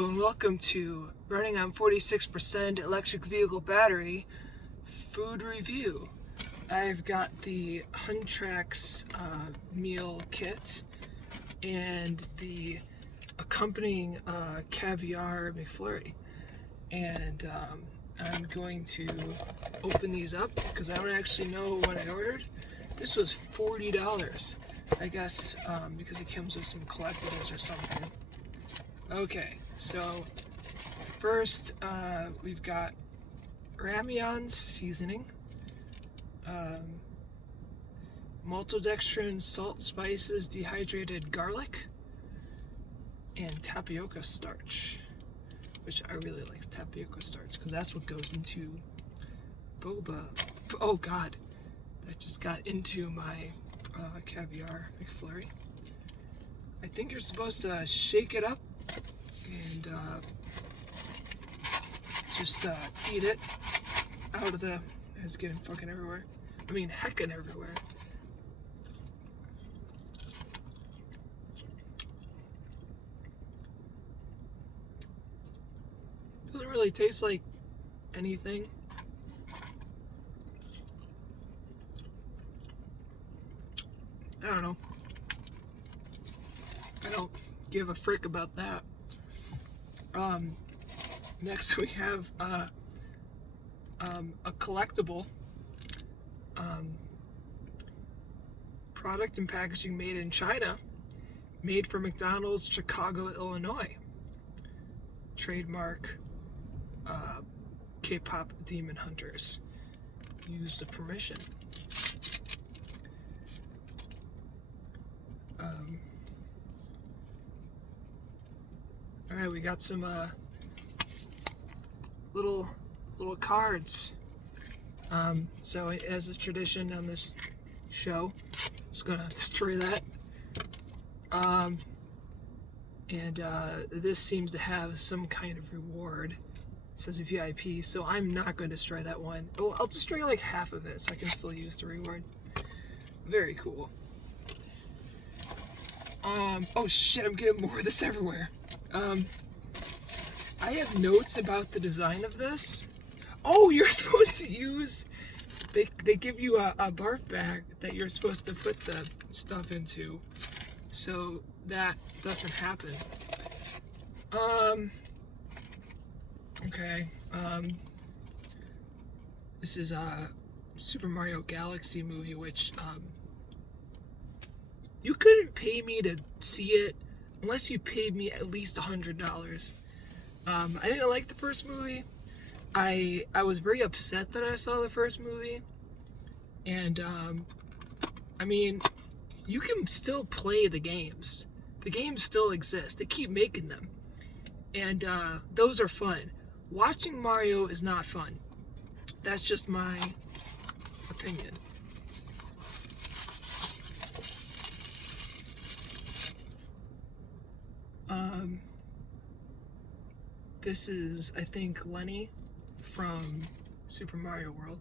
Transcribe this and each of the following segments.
Hello and welcome to Running on 46% Electric Vehicle Battery Food Review. I've got the Huntrax meal kit and the accompanying caviar McFlurry. And I'm going to open these up because I don't actually know what I ordered. This was $40, I guess, because it comes with some collectibles or something. Okay, so first we've got ramyon's seasoning, maltodextrin, salt, spices, dehydrated garlic, and tapioca starch, which I really like tapioca starch because that's what goes into boba. Oh god, that just got into my caviar McFlurry. I think you're supposed to shake it up and just eat it out of the... It's getting fucking everywhere. I mean, heckin' everywhere. Doesn't really taste like anything. I don't know. I don't give a frick about that. Next we have a collectible product and packaging made in China, made for McDonald's, Chicago, Illinois. Trademark Kpop Demon Hunters. Used with permission. Alright, we got some little cards. So as a tradition on this show, I'm just gonna destroy that. This seems to have some kind of reward. It says VIP, so I'm not going to destroy that one. Well, I'll destroy like half of it so I can still use the reward. Very cool. Oh shit, I'm getting more of this everywhere. I have notes about the design of this. Oh, you're supposed to use... They give you a barf bag that you're supposed to put the stuff into, so that doesn't happen. Okay. This is a Super Mario Galaxy movie, which you couldn't pay me to see it unless you paid me at least $100. I didn't like the first movie. I was very upset that I saw the first movie, and I mean, you can still play the games. The games still exist. They keep making them, and those are fun. Watching Mario is not fun. That's just my opinion. This is, I think, Lenny from Super Mario World,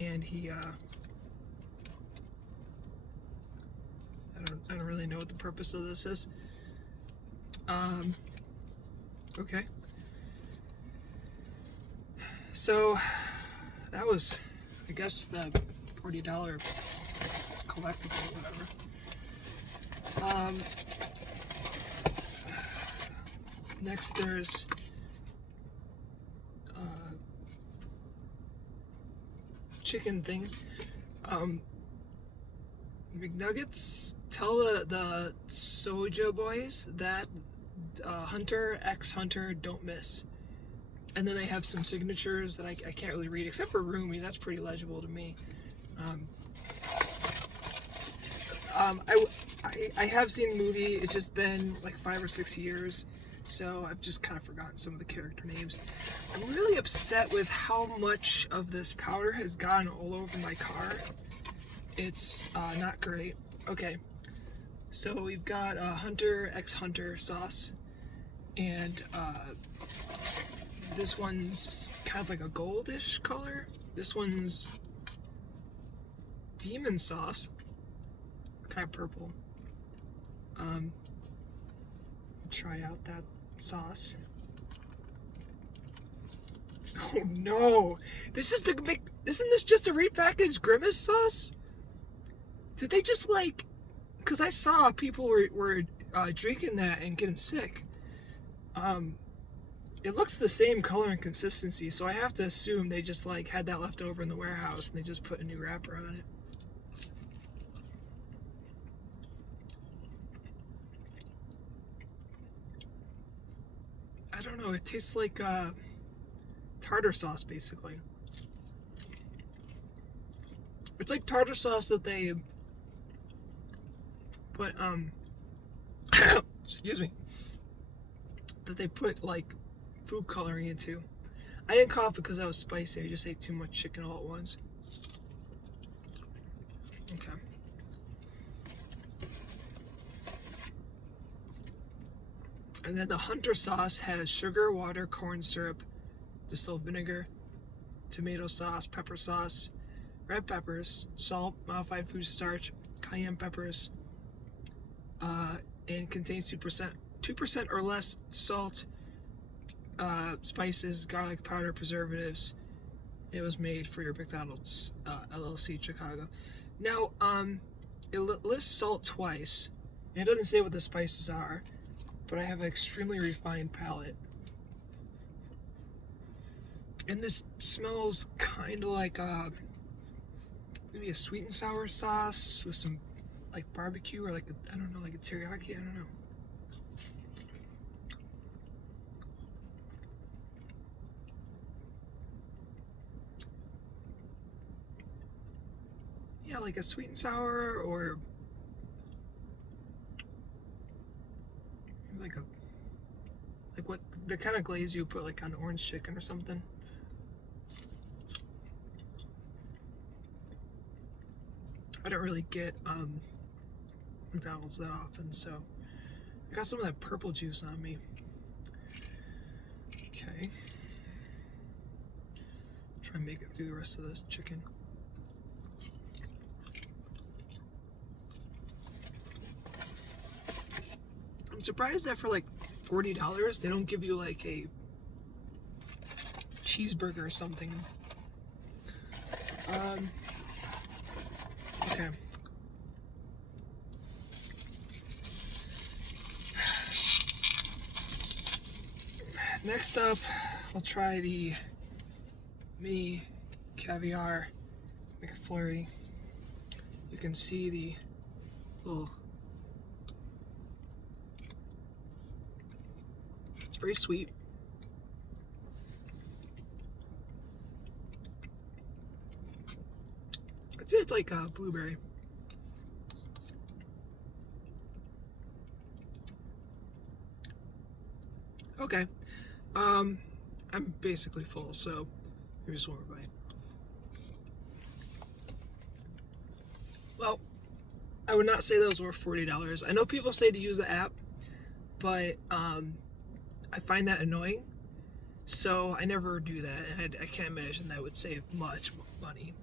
and he I don't really know what the purpose of this is. Okay, so that was, I guess, the $40 collectible or whatever. Next there's chicken things. McNuggets. Tell the Soja boys that Hunter, ex-Hunter, don't miss. And then they have some signatures that I can't really read, except for Rumi. That's pretty legible to me. I have seen the movie. It's just been like 5 or 6 years, so I've just kind of forgotten some of the character names. I'm really upset with how much of this powder has gotten all over my car. It's not great. Okay, so we've got Hunter, ex-Hunter sauce, and this one's kind of like a goldish color. This one's demon sauce, kind of purple. try out that sauce. Oh no! Isn't this just a repackaged Grimace sauce? Did they just because I saw people were drinking that and getting sick. It looks the same color and consistency, so I have to assume they just had that left over in the warehouse and they just put a new wrapper on it. I don't know, it tastes like tartar sauce basically. It's like tartar sauce that they put excuse me, that they put food coloring into. I didn't cough because that was spicy. I just ate too much chicken all at once. Okay. And then the Hunter sauce has sugar, water, corn syrup, distilled vinegar, tomato sauce, pepper sauce, red peppers, salt, modified food starch, cayenne peppers, and contains 2% or less salt, spices, garlic powder, preservatives. It was made for your McDonald's LLC Chicago. Now, it lists salt twice, and it doesn't say what the spices are, but I have an extremely refined palate. And this smells kind of like maybe a sweet and sour sauce with some barbecue or I don't know, like a teriyaki, I don't know. Yeah, like a sweet and sour or what the kind of glaze you put on orange chicken or something. I don't really get McDonald's that often, so I got some of that purple juice on me. Okay. Try and make it through the rest of this chicken. I'm surprised that for $40 they don't give you a cheeseburger or something. Okay. Next up, I'll try the mini caviar McFlurry. You can see the little. It's very sweet. I'd say it's like a blueberry. Okay. I'm basically full, so here's just one more bite. Well, I would not say those were $40. I know people say to use the app, but I find that annoying, so I never do that, and I can't imagine that would save much money.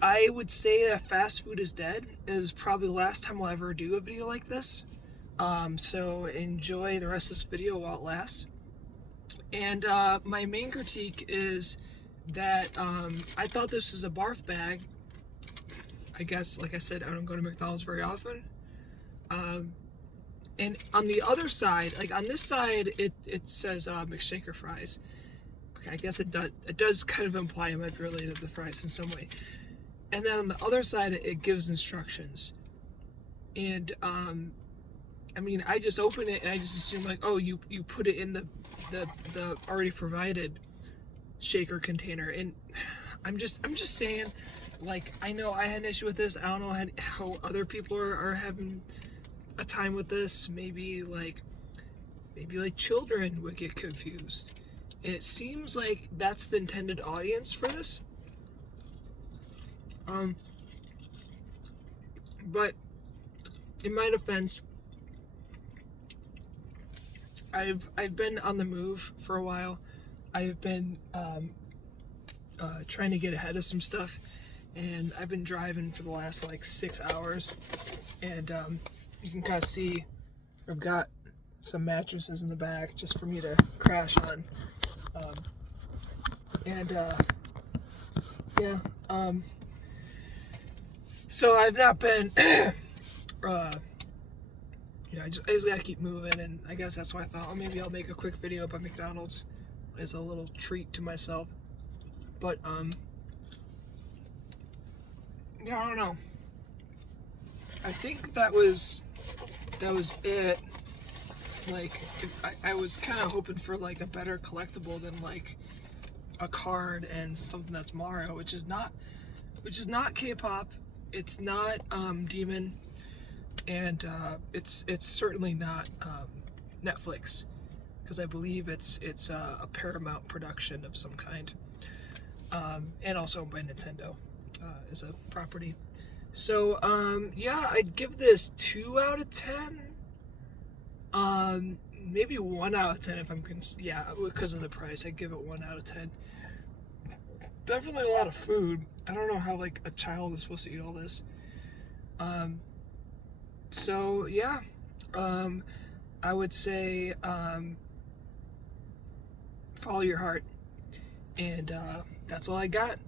I would say that fast food is dead is probably the last time I'll ever do a video like this. So enjoy the rest of this video while it lasts. And my main critique is that I thought this was a barf bag. I guess, like I said, I don't go to McDonald's very often. And on the other side, on this side, it says McShaker fries. Okay, I guess it does kind of imply it might be related to the fries in some way. And then on the other side, it gives instructions. And I just open it and I just assume oh, you put it in the already provided shaker container. And I'm just saying, I know I had an issue with this. I don't know how other people are having a time with this. Maybe children would get confused. And it seems like that's the intended audience for this. But in my defense, I've been on the move for a while. I've been trying to get ahead of some stuff, and I've been driving for the last 6 hours, and you can kind of see I've got some mattresses in the back just for me to crash on. Um, and yeah, so I've not been, I just gotta keep moving, and I guess that's why I thought, oh, maybe I'll make a quick video about McDonald's as a little treat to myself. But yeah, I don't know. I think that was it. Like, I was kind of hoping for like a better collectible than like a card and something that's Mario, which is not Kpop. It's not Demon, and it's certainly not Netflix, because I believe it's a Paramount production of some kind, and also by Nintendo as a property. So yeah, I'd give this 2 out of 10. Maybe 1 out of 10 if I'm yeah, because of the price, I'd give it 1 out of 10. Definitely a lot of food. I don't know how like a child is supposed to eat all this. So yeah, I would say follow your heart, and that's all I got.